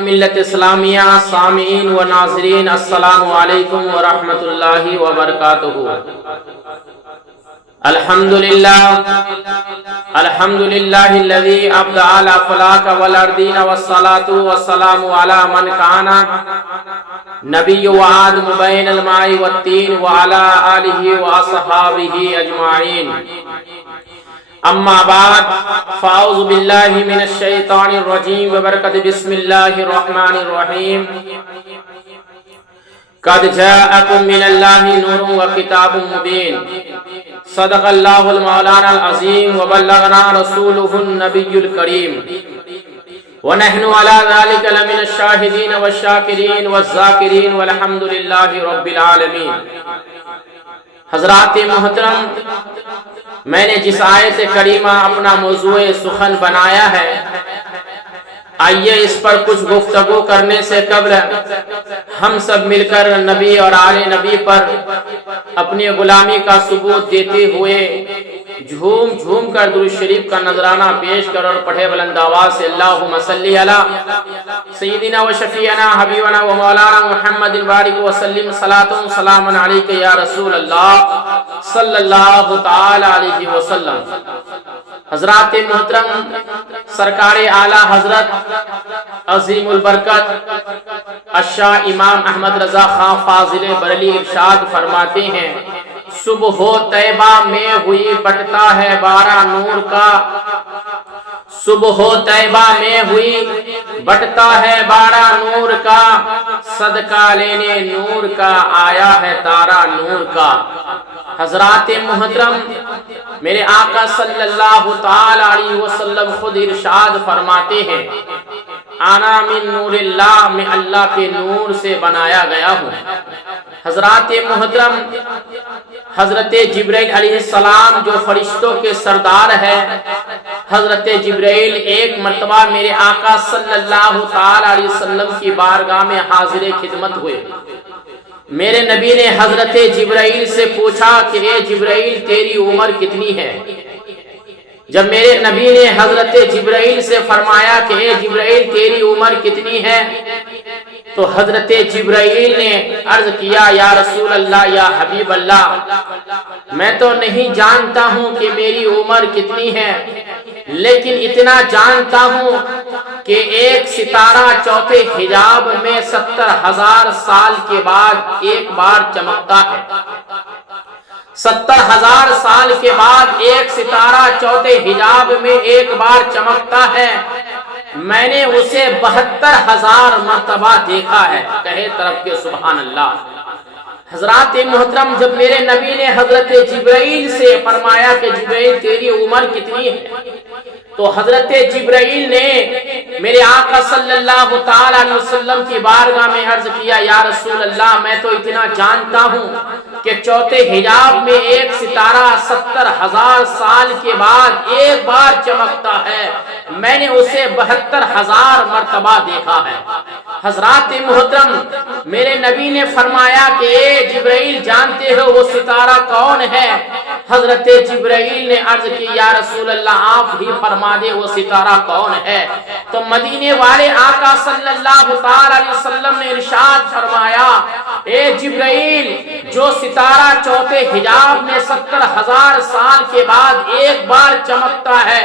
ملت اسلامیہ سامعین و ناظرین السلام علیکم ورحمۃ اللہ وبرکاتہ۔ الحمدللہ الذی ابدع الافلاک والارضین والصلاة والسلام علی من کان نبی وعاد مبین الماء والتین وعلی آلہ واصحابہ اجمعین۔ اما بعد فاعوذ باللہ من الشیطان الرجیم ببرکت بسم اللہ الرحمن الرحیم۔ قد جاءکم من اللہ نور وکتاب مبین۔ صدق اللہ المولانا العظیم وبلغنا رسولہ النبی الکریم، ونحن على ذلك لمن الشاہدین والشاکرین والذاکرین والحمد للہ رب العالمین۔ حضرات محترم، میں نے جس آیت کریمہ اپنا موضوع سخن بنایا ہے، آئیے اس پر کچھ گفتگو کرنے سے قبل ہم سب مل کر نبی اور آل نبی پر اپنی غلامی کا ثبوت دیتے ہوئے جھوم جھوم کر درود شریف کا نذرانہ پیش کر اور پڑھے بلند آواز سے اللہم صلی علی سیدنا و شفیعنا حبیبنا و مولانا محمد بارک وسلم صلاۃ و سلام علیک یا رسول اللہ صلی اللہ تعالی علیہ وسلم۔ حضرات محترم، سرکار اعلیٰ حضرت عظیم البرکت الشاہ امام احمد رضا خان فاضل بریلوی ارشاد فرماتے ہیں، صبح و طیبہ میں ہوئی بٹتا ہے بارہ نور کا، صبح و طیبہ میں ہوئی بٹتا ہے بارہ نور کا، صدقہ لینے نور کا آیا ہے تارا نور کا۔ حضرات محترم، میرے آقا صلی اللہ تعالی علیہ وسلم خود ارشاد فرماتے ہیں، انا من نور اللہ، میں اللہ کے نور سے بنایا گیا ہوں۔ حضرات محترم، حضرت جبرائیل علیہ السلام جو فرشتوں کے سردار ہے، حضرت جبرائیل ایک مرتبہ میرے آقا صلی اللہ تعالی علیہ وسلم کی بارگاہ میں حاضر خدمت ہوئے۔ میرے نبی نے حضرت جبرائیل سے پوچھا کہ اے جبرائیل تیری عمر کتنی ہے؟ جب میرے نبی نے حضرت جبرائیل سے فرمایا کہ اے جبرائیل تیری عمر کتنی ہے، تو حضرت جبرائیل نے عرض کیا یا رسول اللہ یا حبیب اللہ، میں تو نہیں جانتا ہوں کہ میری عمر کتنی ہے، لیکن اتنا جانتا ہوں کہ ایک ستارہ چوتھے حجاب میں 70,000 سال کے بعد ایک بار چمکتا ہے۔ 70,000 سال کے بعد ایک ستارہ چوتھے حجاب میں ایک بار چمکتا ہے، میں نے اسے 72,000 مرتبہ دیکھا ہے۔ کہے طرف کے سبحان اللہ۔ حضرات محترم، جب میرے نبی نے حضرت جبرائیل سے فرمایا کہ جبرائیل تیری عمر کتنی ہے، تو حضرت جبرائیل نے میرے آقا صلی اللہ تعالی علیہ وسلم کی بارگاہ میں عرض کیا یا رسول اللہ، میں تو اتنا جانتا ہوں کہ چوتھے حجاب میں ایک ستارہ 70,000 سال کے بعد ایک بار چمکتا ہے، میں نے اسے 72,000 مرتبہ دیکھا ہے۔ حضرات محترم، میرے نبی نے فرمایا کہ اے جبرائیل جانتے ہو وہ ستارہ کون ہے؟ حضرت جبرائیل نے عرض کی یا رسول اللہ آپ ہی فرما دے وہ ستارہ کون ہے۔ تو مدینے والے آقا صلی اللہ تعالی علیہ وسلم نے ارشاد فرمایا، اے جبرائیل جو ستارہ چوتھے حجاب میں 70,000 سال کے بعد ایک بار چمکتا ہے،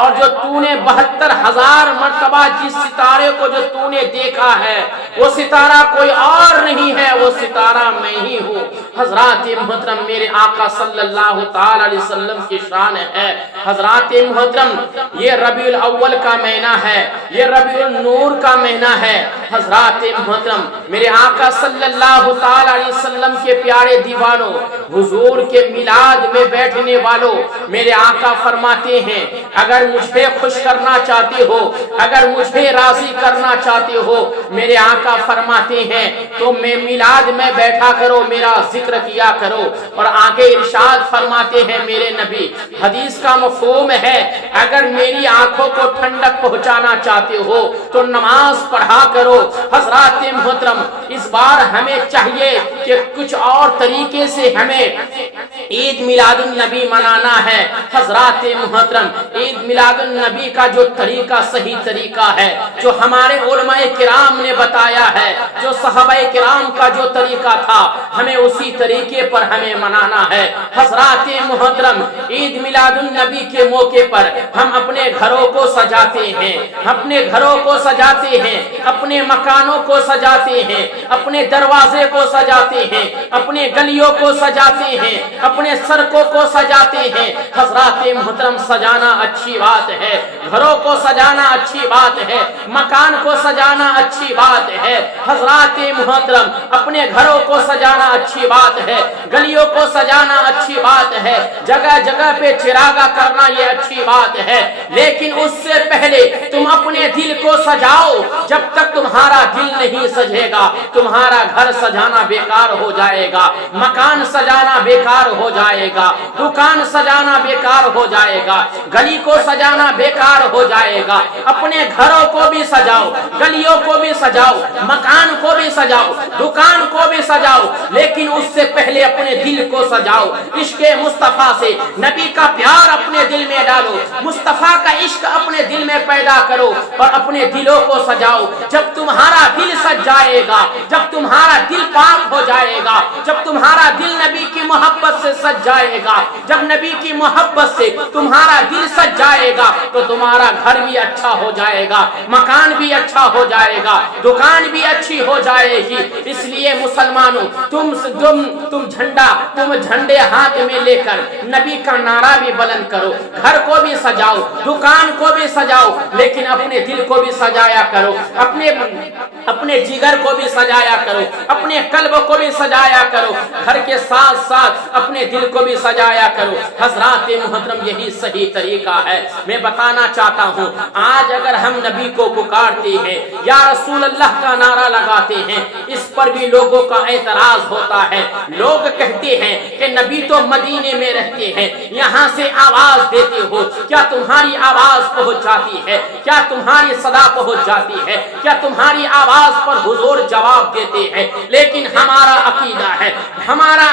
اور جو تو نے 72,000 مرتبہ جس ستارے کو جو تو نے دیکھا ہے، وہ ستارہ کوئی اور نہیں ہے، وہ ستارہ میں ہی ہوں۔ حضرات محترم، میرے آقا صلی اللہ تعالی علیہ وسلم کی شان ہے۔ حضرات محترم، یہ ربیع الاول کا مہینہ ہے، یہ ربیع النور کا مہینہ ہے۔ حضرات محترم، میرے آقا صلی اللہ تعالی علیہ وسلم کے پیارے دیوانوں، حضور کے میلاد میں بیٹھنے والوں، میرے آقا فرماتے ہیں اگر مجھے خوش کرنا چاہتے ہو، اگر مجھے راضی کرنا چاہتے ہو، میرے آقا فرماتے ہیں تو میں میلاد میں بیٹھا کرو، میرا ذکر کیا کرو۔ اور آگے ارشاد فرماتے ہیں میرے نبی، حدیث کا مفہوم ہے اگر میری آنکھوں کو ٹھنڈک پہنچانا چاہتے ہو تو نماز پڑھا کرو۔ حضرات محترم، اس بار ہمیں چاہیے کہ کچھ اور طریقے سے ہمیں عید میلاد النبی منانا ہے۔ حضرات محترم، عید میلاد النبی کا جو طریقہ صحیح طریقہ ہے، جو ہمارے علماء کرام نے بتایا ہے، جو صحابہ کرام کا جو طریقہ تھا، ہمیں اسی طریقے پر ہمیں منانا ہے۔ حضرات محترم، عید میلاد النبی کے موقع پر ہم اپنے گھروں کو سجاتے ہیں، اپنے گھروں کو سجاتے ہیں، اپنے مکانوں کو سجاتے ہیں، اپنے دروازے کو سجاتے ہیں، اپنے گلیوں کو سجاتے ہیں، اپنے سڑکوں کو سجاتے ہیں۔ حضرات محترم، سجانا اچھی بات ہے، گھروں کو سجانا اچھی بات ہے، مکان کو سجانا اچھی بات ہے۔ حضرات محترم، اپنے گھروں کو سجانا اچھی بات ہے، گلیوں کو سجانا اچھی بات ہے، جگہ جگہ پہ چراغا کرنا یہ اچھی بات ہے، لیکن اس سے پہلے تم اپنے دل کو سجاؤ۔ جب تک تمہارا دل نہیں سجے گا، تمہارا گھر سجانا بیکار ہو جائے گا، مکان سجانا بیکار ہو جائے گا، دکان سجانا بیکار ہو جائے گا، گلی کو سجانا بیکار ہو جائے گا۔ اپنے گھروں کو بھی سجاؤ، گلیوں کو بھی سجاؤ، مکان کو بھی سجاؤ، دکان کو بھی سجاؤ، لیکن اس سے پہلے اپنے دل کو سجاؤ۔ عشق مصطفیٰ سے نبی کا پیار اپنے دل میں ڈالو، مصطفیٰ کا عشق اپنے دل میں پیدا کرو اور اپنے دلوں کو سجاؤ۔ جب تمہارا دل سج جائے گا، جب تمہارا دل پاک ہو جائے گا، جب تمہارا دل نبی کی محبت سے سج جائے گا، جب نبی کی محبت سے تمہارا دل سج جائے گا، تو تمہارا گھر بھی اچھا ہو جائے گا، مکان بھی اچھا ہو جائے گا، دکان بھی اچھی ہو جائے گی۔ اس لیے مسلمانوں، تم جھنڈے ہاتھ میں لے کر نبی کا نعرہ بھی بلند کرو، گھر کو بھی سجاؤ، دکان کو بھی سجاؤ، لیکن اپنے دل کو بھی سجایا کرو، اپنے جگر کو بھی سجایا کرو، اپنے قلب کو بھی سجایا کرو، گھر کے ساتھ ساتھ اپنے دل کو بھی سجایا کرو۔ حضرات محترم، یہی صحیح طریقہ ہے۔ میں بتانا چاہتا ہوں، آج اگر ہم نبی کو پکارتے ہیں، یا رسول اللہ کا نعرہ لگاتے ہیں، اس پر بھی لوگوں کا اعتراض ہوتا ہے۔ لوگ کہتے ہیں کہ نبی تو مدینے میں رہتے ہیں، یہاں سے آواز دیتے ہو، کیا تمہاری آواز پہنچ جاتی ہے؟ کیا تمہاری صدا پہنچ جاتی ہے؟ کیا تمہاری آواز پر حضور جواب دیتے ہیں؟ لیکن ہمارا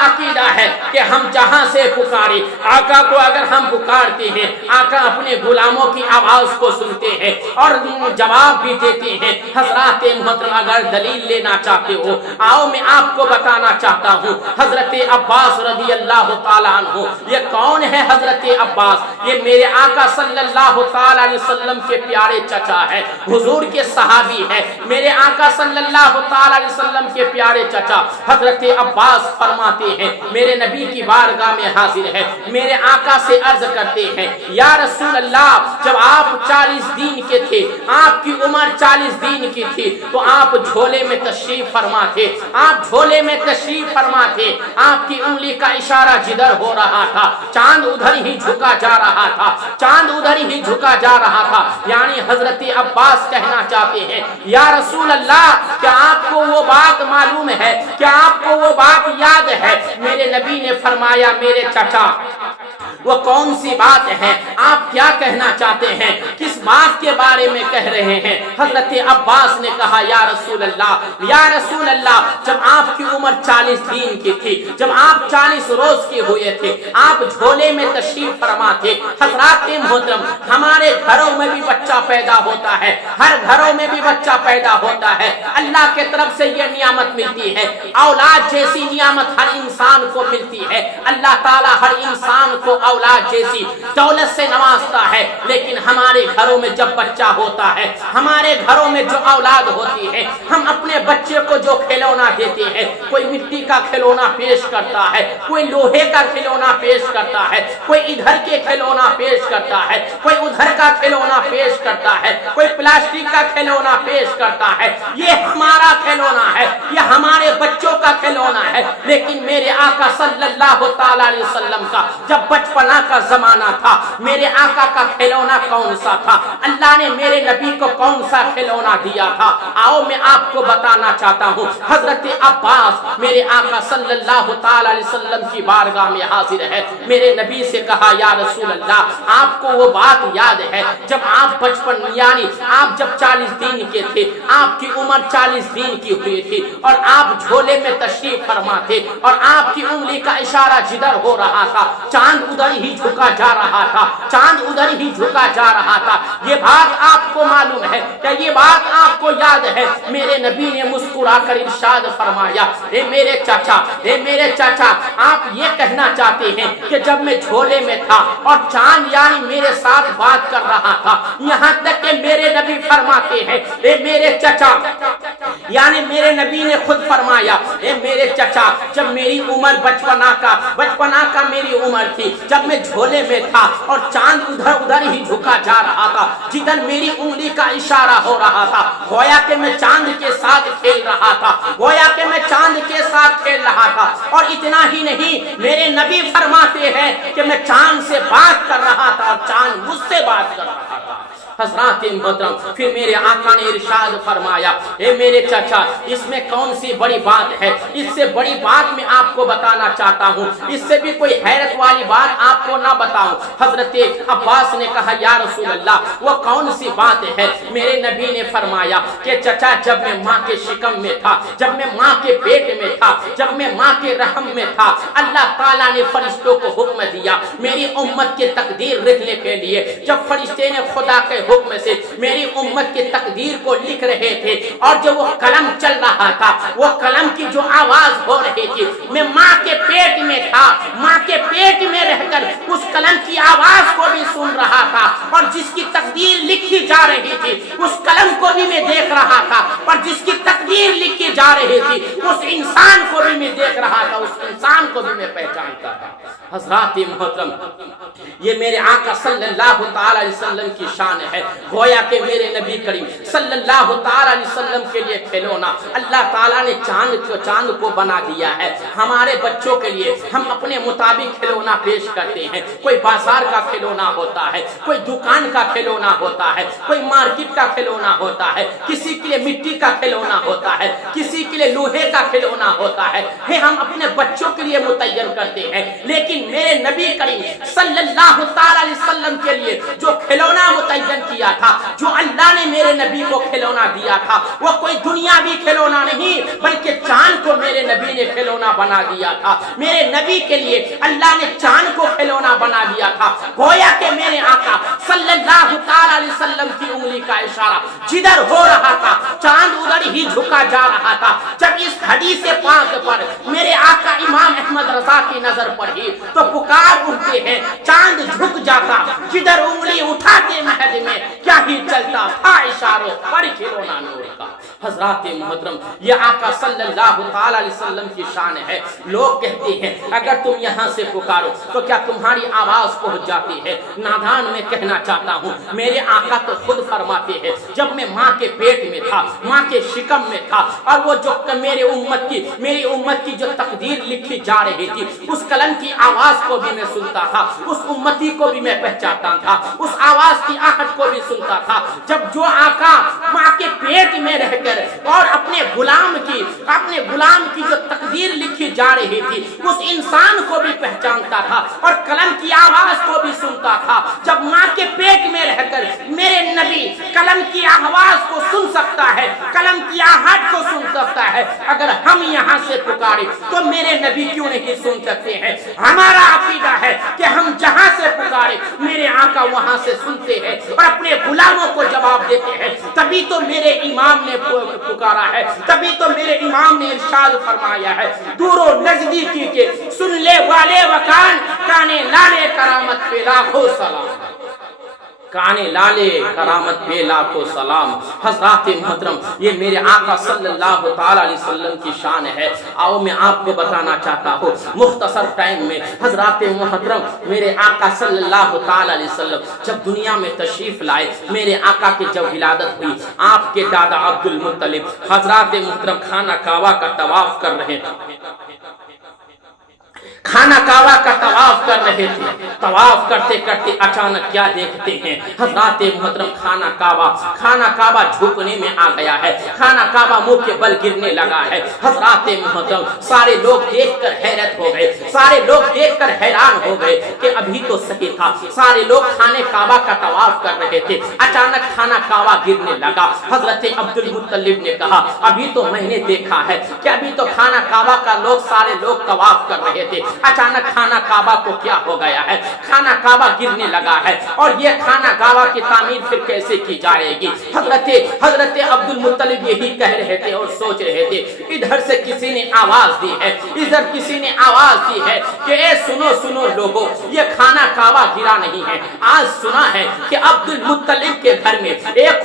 عقیدہ ہے کہ ہم جہاں سے پکارے، آقا کو اگر ہم پکارتے ہیں، آقا اپنے غلاموں کی آواز کو سنتے ہیں اور جواب بھی دیتے ہیں۔ حضرات محترم، اگر دلیل لینا چاہتے ہو، آؤ میں آپ کو بتانا چاہتا ہوں۔ حضرت عباس رضی اللہ تعالیٰ عنہ، یہ کون ہے حضرت عباس؟ یہ میرے آقا صلی اللہ تعالیٰ علیہ وسلم کے پیارے چچا ہے، حضور کے صحابی ہے، میرے آقا صلی اللہ تعالیٰ علیہ وسلم کے پیارے چچا حضرت عباس فرماتے ہیں، میرے نبی کی بارگاہ میں حاضر ہے، میرے آقا سے عرض کرتے ہیں، یا رسول اللہ، جب آپ 40 دن کے تھے، آپ کی عمر 40 دن کی تھی، تو آپ جھولے میں تشریف فرما تھے، آپ جھولے میں تشریف فرما تھے، آپ کی انگلی کا اشارہ جدھر ہو رہا تھا، چاند ادھر ہی جھکا جا رہا تھا، چاند ادھر ہی جھکا جا رہا تھا۔ یعنی حضرت عباس کہنا چاہتے ہیں، یا رسول اللہ، کیا آپ کو وہ بات معلوم ہے؟ کیا آپ کو وہ بات یاد ہے؟ میرے نبی نے فرمایا، میرے چچا، وہ کون سی بات ہے؟ آپ کیا کہنا چاہتے ہیں؟ کس بات کے بارے میں کہہ رہے ہیں؟ حضرت عباس نے کہا، یا رسول اللہ، جب آپ کی عمر 40 دن کی تھی، جب آپ 40 روز کے ہوئے تھے، آپ جھولے میں تشریف فرما تھے۔ حضرات محترم، ہمارے گھروں میں بھی بچہ پیدا ہوتا ہے، ہر گھروں میں بھی بچہ پیدا ہوتا ہے، اللہ کے طرف سے یہ نعمت ملتی ہے، اولاد جیسی نعمت ہر انسان کو ملتی ہے۔ اللہ تعالیٰ ہر انسان کو اولاد جیسی دولت سے نوازتا ہے، لیکن ہمارے گھروں میں جب بچہ ہوتا ہے، ہمارے گھروں میں جو اولاد ہوتی ہے، ہم اپنے بچے کو جو کھلونا دیتے ہیں، کوئی مٹی کا کھلونا پیش کرتا ہے، کوئی لوہے کا کھلونا پیش کرتا ہے، کوئی ادھر کے کھلونا پیش کرتا ہے، کوئی ادھر کا کھلونا پیش کرتا ہے، کوئی پلاسٹک کا کھلونا پیش کرتا ہے۔ یہ ہمارا کھلونا ہے، یہ ہمارے بچوں کا کھلونا ہے، لیکن میرے آقا صلی اللہ تعالیٰ علیہ وسلم کا جب بچپنا کا زمانہ تھا، میرے آقا کا کھلونا کون سا تھا؟ اللہ نے میرے نبی کو کون سا کھلونا دیا تھا؟ آؤ میں آپ کو بتانا چاہتا ہوں۔ حضرت عباس میرے آقا صلی اللہ تعالی علیہ وسلم کی بارگاہ میں حاضر ہے، میرے نبی سے کہا یا رسول اللہ، آپ کو وہ بات یاد ہے جب آپ بچپن یعنی آپ جب 40 دن کے تھے، آپ کی عمر 40 دن کی ہوئی تھی اور آپ جھولے میں تشریف فرما تھے اور آپ کی انگلی کا اشارہ جدھر ہو رہا تھا چاند ادھر ہی جھکا جا رہا تھا، چاند ادھر ہی جھکا جا رہا تھا، یہ بات آپ کو معلوم ہے کہ یہ بات آپ کو یاد ہے؟ میرے نبی نے مسکرا کر ارشاد فرمایا، اے میرے چاچا آپ یہ کہنا چاہتے ہیں کہ جب میں جھولے میں تھا اور چاند یعنی میرے ساتھ بات کر رہا تھا، یہاں تک کہ میرے نبی فرماتے ہیں اے میرے چچا، یعنی میرے نبی نے خود فرمایا اے میرے چچا، جب میری عمر بچپنا کا میری عمر تھی، جب میں جھولے میں تھا اور چاند ادھر ہی جھکا جا رہا تھا جدھر میری انگلی کا اشارہ ہو رہا تھا، گویا کہ میں چاند کے ساتھ کھیل رہا تھا، اور اتنا ہی نہیں، میرے نبی فرماتے ہیں کہ میں چاند سے بات کر رہا تھا اور چاند مجھ سے بات کر رہا تھا۔ حضرات محترم، پھر میرے آقا نے ارشاد فرمایا اے میرے چچا، اس میں کون سی بڑی بات ہے؟ اس سے بڑی بات میں آپ کو بتانا چاہتا ہوں، اس سے بھی کوئی حیرت والی بات آپ کو نہ بتاؤں۔ حضرت عباس نے کہا یا رسول اللہ وہ کون سی بات ہے؟ میرے نبی نے فرمایا کہ چچا، جب میں ماں کے شکم میں تھا، جب میں ماں کے پیٹ میں تھا، جب میں ماں کے رحم میں تھا، اللہ تعالیٰ نے فرشتوں کو حکم دیا میری امت کی تقدیر لکھنے کے لیے۔ جب فرشتے نے خدا کے حکم سے میری امت کی تقدیر کو لکھ رہے تھے اور جو وہ قلم چل رہا تھا، وہ قلم کی جو آواز ہو رہی تھی، میں ماں کے پیٹ میں تھا، ماں کے پیٹ میں رہ کر اس قلم کی آواز کو بھی سن رہا تھا اور جس کی تقدیر لکھی جا رہی تھی اس قلم کو بھی میں دیکھ رہا تھا اور جس کی تقدیر لکھی جا رہی تھی اس انسان کو بھی میں دیکھ رہا تھا، اس انسان کو بھی میں پہچانتا تھا۔ حضرات محترم، یہ میرے آقا صلی اللہ تعالی علیہ وسلم کی شان ہے، گویا کہ میرے نبی کریم صلی اللہ تعالی علیہ وسلم کے لیے کھلونا اللہ تعالیٰ نے چاند کو بنا دیا ہے۔ ہمارے بچوں کے لیے ہم اپنے مطابق کھلونا پیش کرتے ہیں، کوئی بازار کا کھلونا ہوتا ہے، کوئی دکان کا کھلونا ہوتا ہے، کوئی مارکیٹ کا کھلونا ہوتا ہے، کسی کے لیے مٹی کا کھلونا ہوتا ہے، کسی کے لیے لوہے کا کھلونا ہوتا ہے، ہم اپنے بچوں کے لیے متعین کرتے ہیں۔ لیکن میرے نبی کریم صلی اللہ تعالی علیہ وسلم کے لیے جو کھلونا متعین کیا تھا، جو اللہ نے میرے نبی کو کھلونا دیا تھا، وہ کوئی دنیاوی کھلونا نہیں بلکہ چاند کو میرے نبی نے کھلونا بنا دیا تھا۔ میرے نبی کے لیے اللہ نے چاند کو کھلونا بنا دیا تھا، گویا کہ میرے آقا صلی اللہ تعالی علیہ وسلم کی انگلی کا اشارہ جدھر ہو رہا تھا چاند ادھر ہی جھکا جا رہا تھا۔ جب اس حدیث پاک پر میرے آقا امام احمد رضا کی نظر پڑی تو پکار اٹھتے ہیں، چاند جھک جاتا، جدھر انگلی اٹھاتے مہد میں کیا ہی چلتا تھا اشاروں پر کھلونا نور کا۔ حضرات محترم، یہ آقا صلی اللہ تعالی علیہ وسلم کی شان ہے۔ لوگ کہتے ہیں اگر تم یہاں سے پکارو تو کیا تمہاری آواز پہنچ جاتی ہے؟ نادان میں کہنا چاہتا ہوں، میرے آقا تو خود فرماتے ہیں جب میں ماں کے پیٹ میں تھا، ماں کے شکم میں تھا اور وہ جو میری امت کی جو تقدیر لکھی جا رہی تھی اس قلم کی آواز کو بھی میں سنتا تھا، اس امتی کو بھی میں پہچانتا تھا، اس آواز کی آہٹ کو بھی سنتا تھا۔ جب جو آقا ماں کے پیٹ میں رہ کر اور اپنے غلام کی جو تقدیر لکھی جا رہی تھی اس انسان کو بھی پہچانتا تھا اور قلم کی آواز کو بھی سنتا تھا، جب ماں کے پیٹ میں رہ کر میرے نبی قلم کی آواز کو سن سکتا ہے، قلم کی آہٹ کو سن سکتا ہے، اگر ہم یہاں سے پکارے تو میرے نبی کیوں نہیں سن سکتے ہیں؟ ہمارا عقیدہ ہے کہ ہم جہاں سے پکارے میرے آقا وہاں سے سنتے ہیں اور اپنے غلاموں کو جواب دیتے ہیں۔ تبھی تو میرے امام نے پکارا ہے، تبھی تو میرے امام نے ارشاد فرمایا ہے، دور و نزدیکی کے سن لے والے وکان کانے لالے کرامت پہ لاکھوں سلام، کانے لالے کرامت پہ لاکھوں سلام۔ حضرات محترم، یہ میرے آقا صلی اللہ تعالی علیہ وسلم کی شان ہے۔ آؤ میں آپ کو بتانا چاہتا ہوں مختصر ٹائم میں، حضرات محترم، میرے آقا صلی اللہ تعالی علیہ وسلم جب دنیا میں تشریف لائے، میرے آقا کی جب ولادت ہوئی، آپ کے دادا عبد المطلب حضرات محترم خانہ کعبہ کا طواف کر رہے تھے۔ खाना काबा का तवाफ कर रहे थे। तवाफ करते करते अचानक क्या देखते हैं, हजरात मोहतरम खाना काबा झुकने में आ गया है, खाना काबा मुंह के बल गिरने लगा है। हजरात मोहतरम सारे लोग देखकर हैरत हो गए, सारे लोग देखकर हैरान हो गए कि अभी तो सही था। सारे लोग खाने काबा का तवाफ कर रहे थे, अचानक खाना काबा गिरने लगा। हजरत अब्दुल मुत्तलिब ने कहा, अभी तो मैंने देखा है कि अभी तो खाना काबा का सारे लोग तवाफ कर रहे थे, अचानक खाना काबा को क्या हो गया है, खाना काबा गिरने लगा है और ये खाना काबा की तामीर फिर कैसे की जाएगी। हजरत अब्दुल मुत्तलिब यही कह रहे थे और सोच रहे थे। इधर से किसी ने आवाज दी है, इधर किसी ने आवाज दी है कि ए सुनो सुनो लोगों, ये खाना काबा गिरा नहीं है। आज सुना है कि अब्दुल मुत्तलिब के घर में एक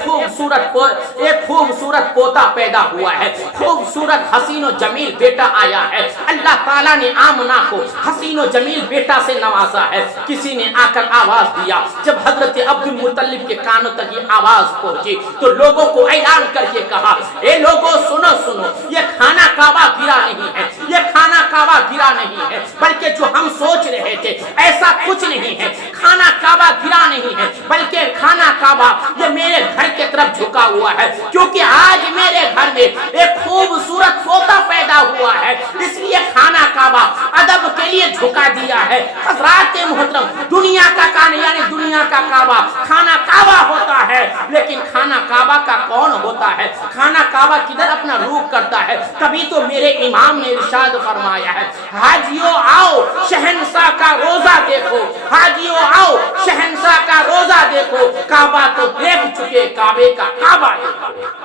खूबसूरत पोता पैदा हुआ है, खूबसूरत हसीन और जमील बेटा आया है। अल्लाह ताला ने आमना को हसीन और जमील बेटा से नवाजा है। किसी ने आकर आवाज दिया। जब हजरत अब्दुल मुत्तलिब के कानों तक ये आवाज पहुंची तो लोगों को ऐलान करके कहा, ए लोगों सुनो सुनो, ये खाना काबा गिरा नहीं है, ये खाना काबा गिरा नहीं है, बल्कि जो हम सोच रहे थे ऐसा कुछ नहीं है। खाना काबा गिरा नहीं है, बल्कि खाना काबा ये मेरे घर की तरफ झुका हुआ है, क्योंकि आज मेरे घर में एक खूबसूरत पोता पैदा हुआ है, इसलिए खाना काबा अदब के लिए झुका दिया है। हज़रात मोहतरम, दुनिया का कान यानी दुनिया का काबा खाना काबा होता है, लेकिन खाना काबा का कौन होता है, खाना काबा किधर अपना रूख करता है। तभी तो मेरे इमाम ने इरशाद फरमाया है, हाजियों आओ शहंशाह का रोजा देखो, हाजियों आओ शहंशाह का रोजा देखो, काबा तो देख चुके काबे का काबा देखो,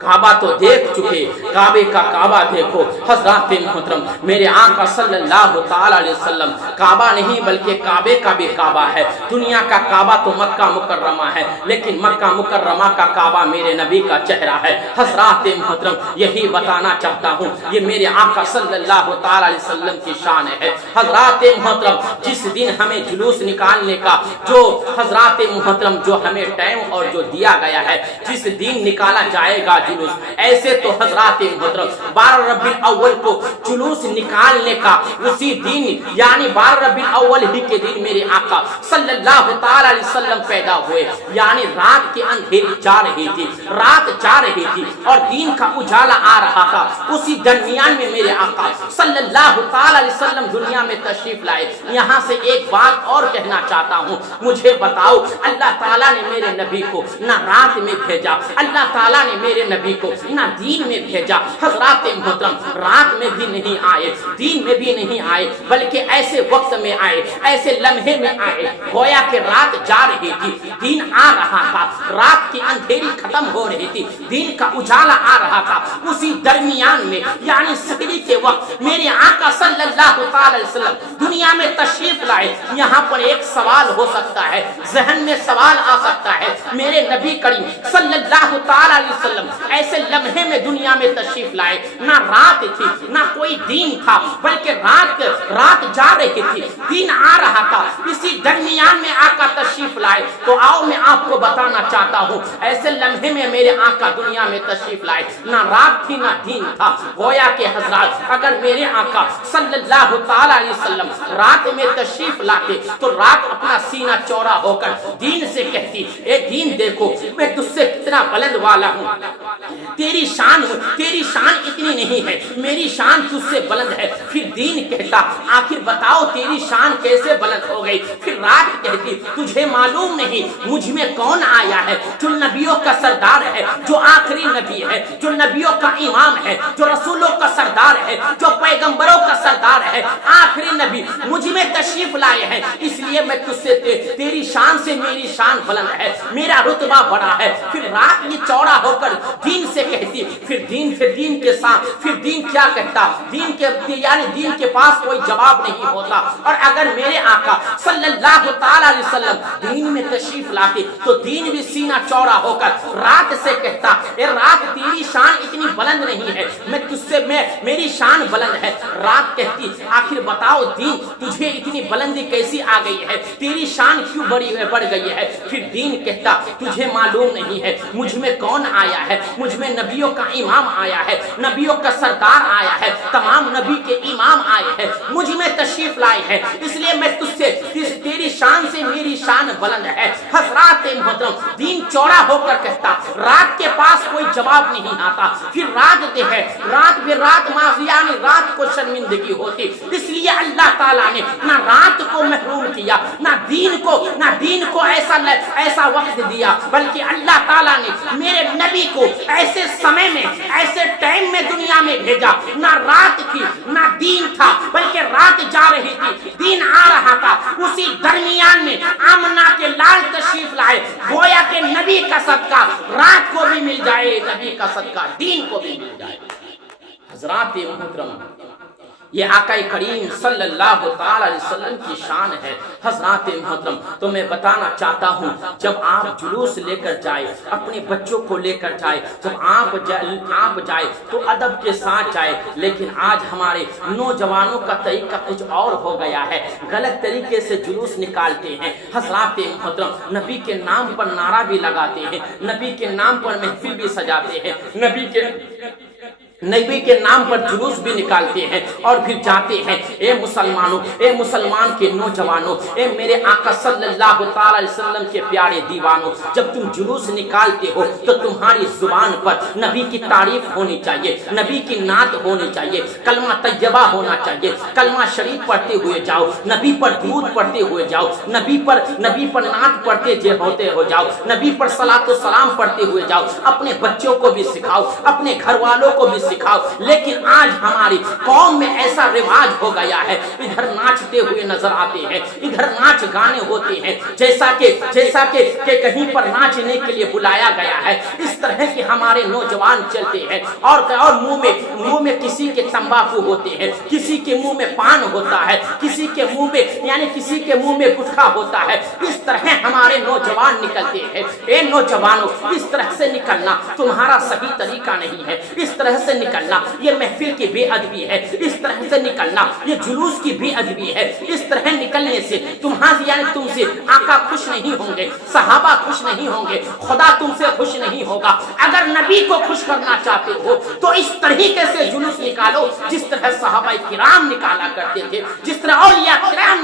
काबा तो देख चुके काबे का काबा देखो। हज़रात मोहतरम, मेरे आका सल्लल्लाहु ताला अलैहि वसल्लम काबा नहीं बल्कि काबे का भी काबा है। दुनिया का काबा तो मक्का मुकर्रमा है, लेकिन मक्का मुकर्रमा का काबा मेरे नबी का चेहरा है। हज़रात मोहतरम, यही बताना चाहता हूँ, ये मेरे आका सल्लल्लाहु ताला अलैहि वसल्लम की शान है। हज़रात मोहतरम, जिस दिन हमें जुलूस निकालने का जो हज़रात मोहतरम जो हमें टाइम और जो दिया गया है, जिस दिन निकाला जाएगा जुलूस, ऐसे तो हज़रात मोहतरम 12 रबीउल अव्वल को जुलूस निकालने का उसी दिन यानी 12 रबीउल अव्वल ही के दिन मेरे आका सल्लल्लाहु ताला अलैहि वसल्लम पैदा हुए। यानी रात की अंधेरी जा रही थी, रात जा रही थी और दिन का उजाला आ रहा था। उसी दरमियान में मेरे आका सल्लल्लाहु ताला अलैहि वसल्लम दुनिया में तशरीफ लाए। यहाँ से एक बात और कहना चाहता हूँ, मुझे बताओ, अल्लाह ताला ने मेरे नबी को ना रात में भेजा, अल्लाह ताला ने मेरे नबी को ना दिन में भेजा। हज़रात मोहतरम, रात में भी नहीं आए, दिन में भी नहीं आए, बल्कि ऐसे वक्त में आए, ऐसे लम्हे में आए, गोया कि रात जा रही थी, दिन आ रहा था, रात की अंधेरी खत्म हो रही थी, दिन का उजाला आ रहा था। उसी दरमियान में यानी सहरी के वक्त मेरे आका सल्लल्लाहु अलैहि वसल्लम दुनिया में तशरीफ लाए। यहाँ पर एक सवाल हो सकता है, जहन में सवाल आ सकता है, मेरे नबी करीम सल्लल्लाहु अलैहि वसल्लम ऐसे लम्हे में दुनिया में तशरीफ लाए, ना रात थी ना कोई दिन था, बल्कि रात जा रही थी, दिन आ रहा था, इसी दरमियान में आका तशरीफ लाए। तो आओ मैं आपको बताना चाहता हूँ, ऐसे लम्हे में मेरे आका दुनिया में तशरीफ लाए, ना रात थी ना दिन था। गोया के हजरात, अगर मेरे आका सल्लल्लाहु ताला अलैहि वसल्लम रात में तशरीफ लाते तो रात अपना सीना चौड़ा होकर दीन से कहती, ए दीन देखो मैं तुझसे कितना बुलंद वाला हूँ, तेरी शान इतनी नहीं है, मेरी शान तुझसे बुलंद है। फिर दीन कहता, आखिर बताओ तेरी शान कैसे बुलंद हो गई। फिर रात कहती, तुझे मालूम नहीं मुझ में कौन आया है, जो नबियों का सरदार है, जो आखिरी नबी है, जो नबियों का इमाम है, जो रसूलों का सरदार है, जो पैगंबरों का सरदार है, आखिरी नबी मुझ में तशरीफ लाए हैं, इसलिए मैं तुझसे तेरी शान से मेरी शान बुलंद है, मेरा रुतबा बड़ा है। फिर रात ये चौड़ा होकर दीन से कहती, फिर दीन के साथ फिर दीन क्या कहता, दीन के पास कोई जवाब नहीं होता। और अगर मेरे आका सल्लल्लाहु ताला अलैहि वसल्लम दीन में तशरीफ लाते तो दीन भी सीना चौड़ा होकर रात से कहता, ए रात तेरी शान इतनी बुलंद नहीं है, मैं तुझसे मेरी शान बुलंद है। रात कहती आखिर बताओ दीन तुझे इतनी बुलंदी कैसी आ गई है, तेरी शान क्यों बढ़ गई है। फिर दीन कहता तुझे मालूम नहीं है मुझ में कौन आया है, मुझ में नबियों का इमाम आया है, नबियों का सरदार आया है, तमाम नबी के इमाम आए हैं, मुझ में तशरीफ लाए हैं, इसलिए मैं तुझसे तेरी शान से मेरी शान बुलंद है। हजरात मोहतरम दीन चौड़ा होकर कहता रात के पास कोई जवाब नहीं आता, फिर रात दे है रात भी रात माफिया में रात को शर्मिंदगी होती, इसलिए अल्लाह ताला ने ना रात को महरूम किया ना दीन को ऐसा वक्त दिया, बल्कि अल्लाह ताला ने मेरे नबी को ऐसे समय में ऐसे टाइम में दुनिया में भेजा, ना रात थी ना दीन था, बल्कि रात जा रही थी दीन आ रहा था, उसी दरमियान में आमना के लाल तशरीफ लाए, गोया के नबी का सदका रात को भी मिल जाए, नबी का सदका दीन को भी मिल जाए। हजरात मोहतरम ये आका करीम सल्लल्लाहु अलैहि वसल्लम की शान है। हजरात मोहतरम तो मैं बताना चाहता हूँ जब आप जुलूस लेकर जाए, अपने बच्चों को लेकर जाए, जब आप जाए तो अदब के साथ जाए, लेकिन आज हमारे नौजवानों का तरीका कुछ और हो गया है, गलत तरीके से जुलूस निकालते हैं। हजरात मोहतरम नबी के नाम पर नारा भी लगाते हैं, नबी के नाम पर महफिल भी सजाते हैं, नबी के नाम पर जुलूस भी निकालते हैं और फिर जाते हैं। ए मुसलमानों, ए मुसलमान के नौजवानों, ए मेरे आका सल्लल्लाहु अलैहि वसल्लम के प्यारे दीवानों, जब तुम जुलूस निकालते हो तो तुम्हारी जुबान पर नबी की तारीफ होनी चाहिए, नबी की नात होनी चाहिए, कलमा तैयबा होना चाहिए, कलमा शरीफ पढ़ते हुए जाओ, नबी पर दुरूद पढ़ते हुए जाओ, नबी पर नात पढ़ते होते हो जाओ, नबी पर सलातो सलाम पढ़ते हुए जाओ, अपने बच्चों को भी सिखाओ, अपने घर वालों को भी सिखाओ। लेकिन आज हमारी कौम में ऐसा रिवाज हो गया है, इधर नाचते हुए नजर आते हैं, इधर नाच गाने होते हैं, जैसा कि कहीं पर नाचने के लिए बुलाया गया है, इस तरह के हमारे नौजवान चलते हैं और मुंह में किसी के तंबाकू होते हैं, किसी के मुंह में पान होता है, किसी के मुंह में गुटखा होता है, इस तरह हमारे नौजवान निकलते हैं। ए नौजवानों, इस तरह से निकलना तुम्हारा सही तरीका नहीं है, इस तरह से निकलना ये महफिल की बेअदबी है, इस तरह से निकलना ये जुलूस की बेअदबी है, इस तरह निकलने से तुमसे आका खुश नहीं होंगे, सहाबा खुश नहीं होंगे, खुदा तुमसे खुश नहीं होगा। अगर नबी को खुश करना चाहते हो तो इस तरीके से जुलूस निकालो जिस तरह सहाबा किराम निकाला करते थे, जिस तरह औलिया किराम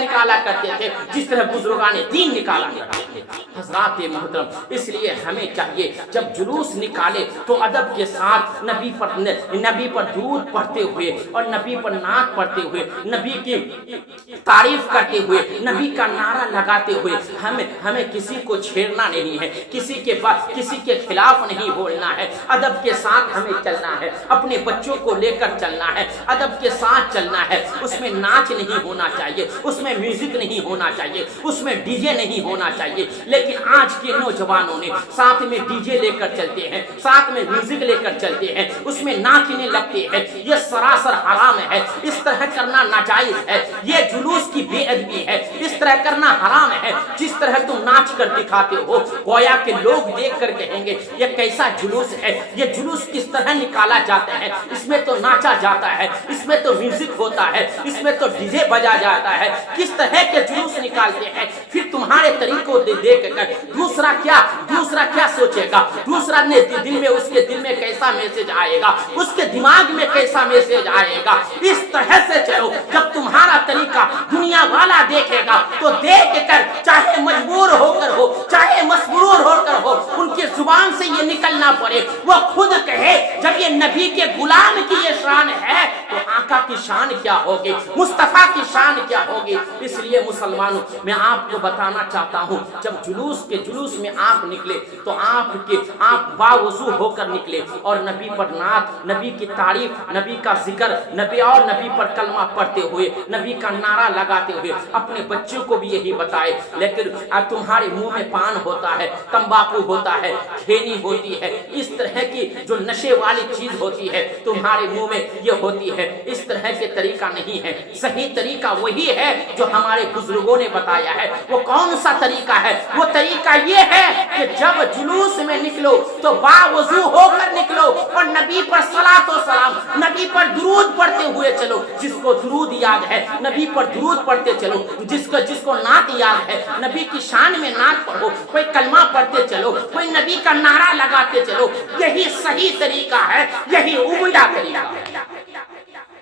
निकाला करते थे, जिस तरह बुजुर्गान दीन निकाला करते थे। हजरात मोहतरम इसलिए हमें चाहिए जब जुलूस निकाले तो अदब के साथ नबी पर दूध पढ़ते हुए और नबी पर नात पढ़ते हुए, नबी की तारीफ करते हुए, नबी का नारा लगाते हुए, हमें किसी को छेड़ना नहीं है, किसी के खिलाफ नहीं बोलना है, अदब के साथ हमें चलना है, अपने बच्चों को लेकर चलना है, अदब के साथ चलना है। उसमें नाच नहीं होना चाहिए, उसमें म्यूजिक नहीं होना चाहिए, उसमें डीजे नहीं होना चाहिए। लेकिन आज के नौजवानों ने साथ में डीजे लेकर चलते हैं, साथ में म्यूजिक लेकर चलते हैं, उसमें नाचने लगते हैं, यह सरासर हराम है, इस तरह करना नाजायज है, यह जुलूस की बेअदबी है, इस तरह करना हराम है। जिस तरह तुम नाच कर दिखाते हो, गोया के लोग देख कर कहेंगे यह कैसा जुलूस है, यह जुलूस किस तरह निकाला जाता है, इसमें तो नाचा जाता है, इसमें तो म्यूजिक होता है, इसमें तो डीजे बजा जाता है, किस तरह के जुलूस निकालते हैं। फिर तुम्हारे तरीकों देख कर दूसरा क्या सोचेगा, दूसरा ने उसके दिल में कैसा मैसेज आएगा, उसके दिमाग में कैसा मैसेज आएगा। इस तरह से चलो, जब तुम्हारा तरीका दुनिया वाला देखेगा तो देख कर चाहे मजबूर होकर हो, चाहे मजबूर होकर हो, उनकी जुबान से ये निकलना पड़े, वो खुद कहे जब ये नबी के गुलाम की ये शान है तो आका की शान क्या होगी, मुस्तफा की शान क्या होगी। इसलिए मुसलमानों मैं आपको बताना चाहता हूँ, जब जुलूस में आप निकले तो आप बावजू होकर निकले और नबी पर नात, नबी की तारीफ, नबी का जिक्र, नबी पर कलमा पढ़ते हुए, नबी का नारा लगाते हुए अपने बच्चों को भी यही बताए। लेकिन तुम्हारे मुंह में पान होता है, तंबाकू होता है, खैनी होती है, इस तरह की जो नशे वाली चीज होती है तुम्हारे मुंह में ये होती है, इस तरह के तरीका नहीं है। सही तरीका वही है जो हमारे बुजुर्गों ने बताया है। वो कौन सा तरीका है? वो तरीका ये है कि जब जुलूस में निकलो तो बावजू होकर निकलो और नबी पर सलातो सलाम, नबी पर दुरूद पढ़ते हुए चलो, जिसको दुरूद याद है नबी पर दुरूद पढ़ते चलो, जिसको नात याद है नबी की शान में नात पढ़ो, कोई कलमा पढ़ते चलो, कोई नबी का नारा लगाते चलो। यही सही तरीका है, यही उम्दा तरीका है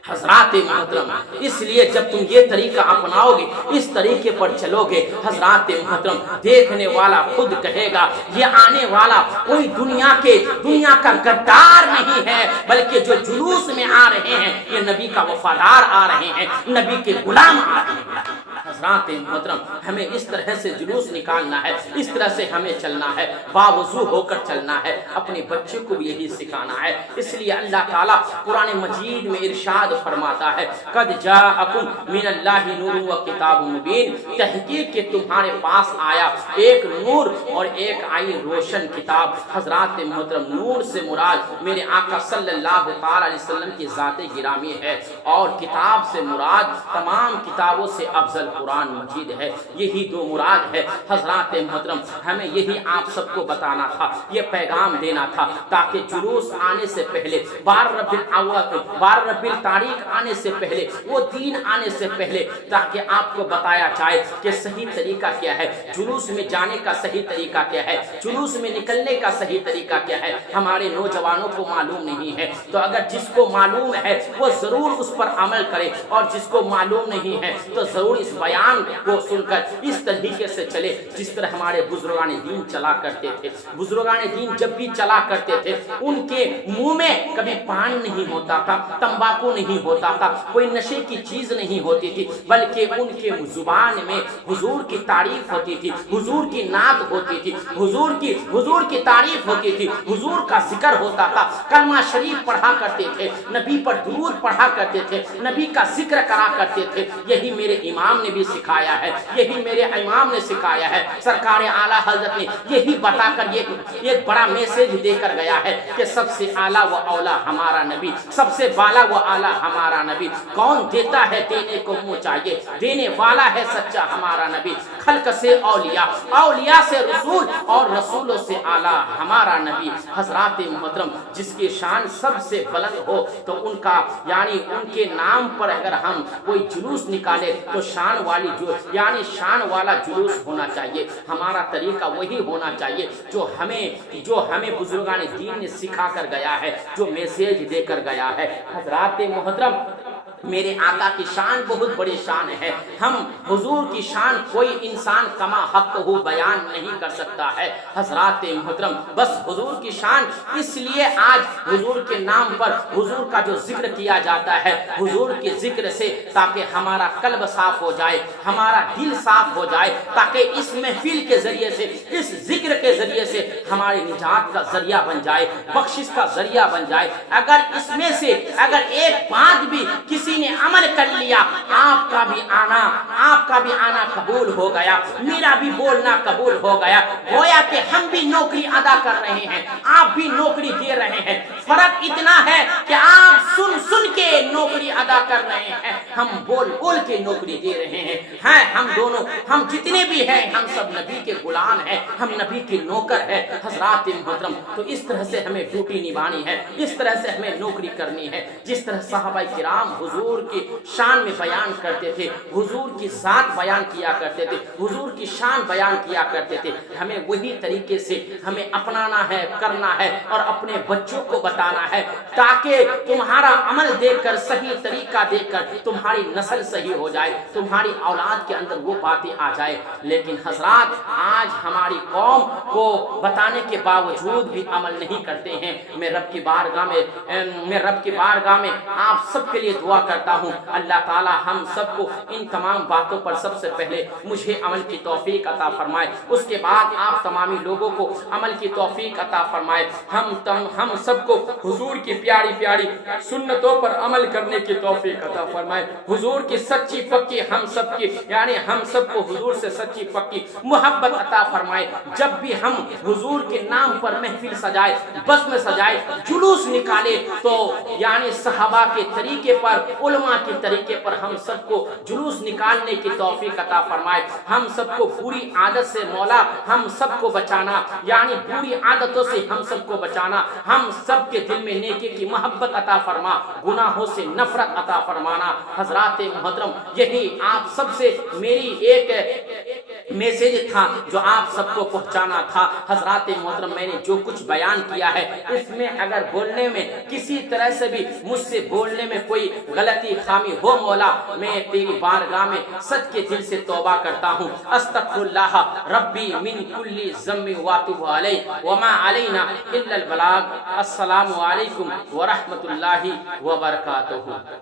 हजरात मोहतरम। इसलिए जब तुम ये तरीका अपनाओगे, इस तरीके पर चलोगे, हजरात मोहतरम, देखने वाला खुद कहेगा ये आने वाला कोई दुनिया का गद्दार नहीं है, बल्कि जो जुलूस में आ रहे हैं ये नबी का वफादार आ रहे हैं, नबी के गुलाम आ रहे हैं। हजरात मोहतरम, हमें इस तरह से जुलूस निकालना है, इस तरह से हमें चलना है, बावजू होकर चलना है, अपने बच्चे को भी यही सिखाना है। इसलिए अल्लाह ताला कुरान मजीद में इरशाद फरमाता है, कद जाअकुम मिनल्लाहि नूरुन व किताबुम मुबीन, तहकीक के तुम्हारे पास आया एक नूर और एक आई रोशन किताब। हजरात मोहतरम, नूर से मुराद मेरे आका सल्लल्लाहु अलैहि वसल्लम की ज़ाते गिरामी है, और किताब से मुराद तमाम किताबों से अफजल कुरान मजीद है। यही दो मुराद है। हजरात मोहतरम, हमें यही आप सबको बताना था, ये पैगाम देना था, ताकि जुलूस आने से पहले, 12 रबीउल तारीख आने से पहले, वो दिन आने से पहले, ताकि आपको बताया जाए कि सही तरीका क्या है, जुलूस में जाने का सही तरीका क्या है, जुलूस में निकलने का सही तरीका क्या है। हमारे नौजवानों को मालूम नहीं है, तो अगर जिसको मालूम है वो जरूर उस पर अमल करे, और जिसको मालूम नहीं है तो जरूर इस बयान को सुनकर इस तरीके से चले जिस तरह हमारे बुजुर्गाने दीन चला करते थे। बुजुर्गाने दीन जब भी चला करते थे, उनके मुंह में कभी पान नहीं होता था, तंबाकू नहीं होता था, कोई नशे की चीज नहीं होती थी, बल्कि उनके जुबान में हुजूर की तारीफ होती थी, हुजूर की नात होती थी, हुजूर की तारीफ होती थी, हुजूर का जिक्र होता था, कलमा शरीफ पढ़ा करते थे, नबी पर दुरूद पढ़ा करते थे, नबी का जिक्र करा करते थे। यही मेरे इमाम ने भी सिखाया है, यही मेरे इमाम ने सिखाया है। सरकार आला हजरत ने यही बताकर एक बड़ा मैसेज देकर गया है कि सबसे आला व औला हमारा नबी, सबसे बाला व आला हमारा नबी। कौन देता है देने को मुँह चाहिए, देने वाला है सच्चा हमारा नबी। खल्क से औलिया, औलिया से रसूल, और रसूलों से आला हमारा नबी। हजरात मोहतरम, जिसकी शान सबसे बुलंद हो तो उनका यानी उनके नाम पर अगर हम कोई जुलूस निकाले तो शान वाला जुलूस होना चाहिए। हमारा तरीका वही होना चाहिए जो हमें बुजुर्गाने दीन ने सिखा कर गया है, जो मैसेज देकर गया है। हजरात मोहतरम, मेरे आका की शान बहुत बड़ी शान है। हम हुजूर की शान कोई इंसान कमा हक हो बयान नहीं कर सकता है। हजरात मोहतरम, बस हुजूर की शान इसलिए आज हुजूर के नाम पर हुजूर का जो जिक्र किया जाता है, हुजूर के जिक्र से, ताकि हमारा कल्ब साफ हो जाए, हमारा दिल साफ हो जाए, ताकि इस महफिल के जरिए से, इस जिक्र के जरिए से हमारे निजात का जरिया बन जाए, बख्शिश का जरिया बन जाए। अगर इसमें से अगर एक बात भी किसी ने अमल कर लिया, आपका भी आना कबूल हो गया, मेरा भी बोलना कबूल हो गया। गोया कि हम भी नौकरी अदा कर रहे हैं, आप भी नौकरी दे रहे हैं। फर्क इतना है कि आप सुन के नौकरी अदा कर रहे हैं, हम बोल के नौकरी दे रहे हैं। हम जितने भी हैं, हम सब नबी के गुलाम हैं, हम नबी के नौकर हैं। हजरात मोहतरम, तो इस तरह से हमें ड्यूटी निभानी है, इस तरह से हमें नौकरी करनी है। जिस तरह सहाबाए किराम हुजूर की शान में बयान करते थे, हुजूर की ज़ात बयान किया करते थे, हुजूर की शान बयान किया करते थे, हमें वही तरीके से हमें अपनाना है, करना है, और अपने बच्चों को बताना है, ताकि तुम्हारा अमल देखकर, सही तरीका देखकर तुम्हारी नस्ल सही हो जाए, तुम्हारी औलाद के अंदर वो बातें आ जाए। लेकिन हजरात, आज हमारी कौम को बताने के बावजूद भी अमल नहीं करते हैं। मैं रब की बारगाह में आप सबके लिए दुआ करता हूँ, अल्लाह ताला हम सबको इन तमाम बातों पर सबसे पहले मुझे अमल की तौफीक अता फरमाए, उसके बाद आप तमामी लोगों को अमल की तौफीक अता फरमाए। हम सबको हुजूर की प्यारी प्यारी सुन्नतों पर अमल करने की तौफीक अता फरमाए। حضور کی سچی پکی ہم سب کی یعنی ہم سب کو حضور سے سچی پکی محبت عطا فرمائے. جب بھی ہم حضور کے نام پر محفل سجائے, بزم سجائے, جلوس نکالے تو یعنی صحابہ کے طریقے پر, علماء کے طریقے پر ہم سب کو جلوس نکالنے کی توفیق عطا فرمائے. ہم سب کو بری عادت سے مولا ہم سب کو بچانا, یعنی بری عادتوں سے ہم سب کو بچانا. ہم سب کے دل میں نیکی کی محبت عطا فرما, گناہوں سے نفرت عطا فرمانا. حضرات محترم, یہی آپ سب سے میری ایک میسیج تھا جو آپ سب کو پہنچانا تھا. حضرات محترم, میں نے جو کچھ بیان کیا ہے اس میں اگر بولنے میں کسی طرح سے بھی مجھ سے بولنے میں کوئی غلطی خامی ہو مولا, میں تیری بارگاہ میں سچ کے دل سے توبہ کرتا ہوں. استغفر اللہ ربی من کل ذنب واتوب علیہ وما علینا الا البلاغ. السلام علیکم ورحمۃ اللہ وبرکاتہ.